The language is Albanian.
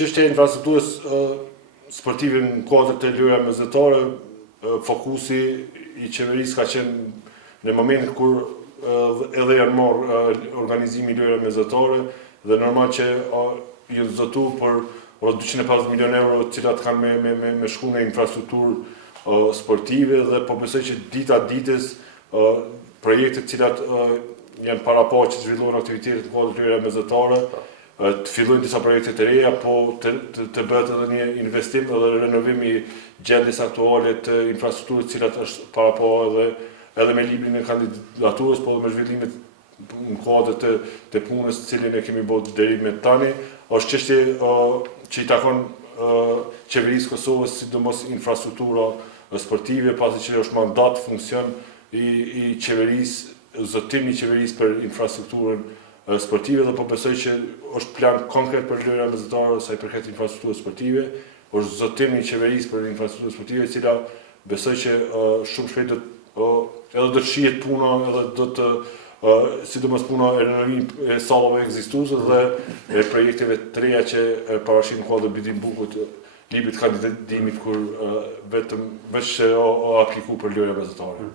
çështja e infrastrukturës sportive në kuadër të lojrave mesdhetare, fokusi i qeverisë ka qenë në momentin kur edhe janë marrë organizimi i lojrave mesdhetare dhe normal që janë zotuar për 250 milionë euro të cilat kanë me shku në infrastrukturë sportive dhe po besoj që dita ditës projekte të cilat janë paraqur që zhvillohen aktivitetet në kuadër të lojrave mesdhetare, të fillojnë disa projekte të reja, po të bëhet edhe një investim edhe renovim i gjendjes aktuale të infrastrukturës të cilat është paraqur edhe me librin e kandidaturës, po edhe me zhvillimet në kuadër të punës të cilin e kemi bërë deri me tani, është çështje që i takon qeverisë Kosovës, sidomos infrastruktura sportive, pasi që është mandat, funksion i qeverisë, zotimi i qeverisë për infrastrukturën sportive dhe po besoj që është plan konkret për lojrat mesdhetare sa i përket infrastrukturës sportive, është zotimi i qeverisë për infrastrukturën sportive, e cila besoj që shumë shpejt edhe do të shihet puna, edhe do të sidomos puna e renovimit e sallave ekzistuese dhe projekteve të reja që parashin në kuadër Bidim Bukut, librit kandidatimit kur vetëm o apliku për lojra mesdhetare.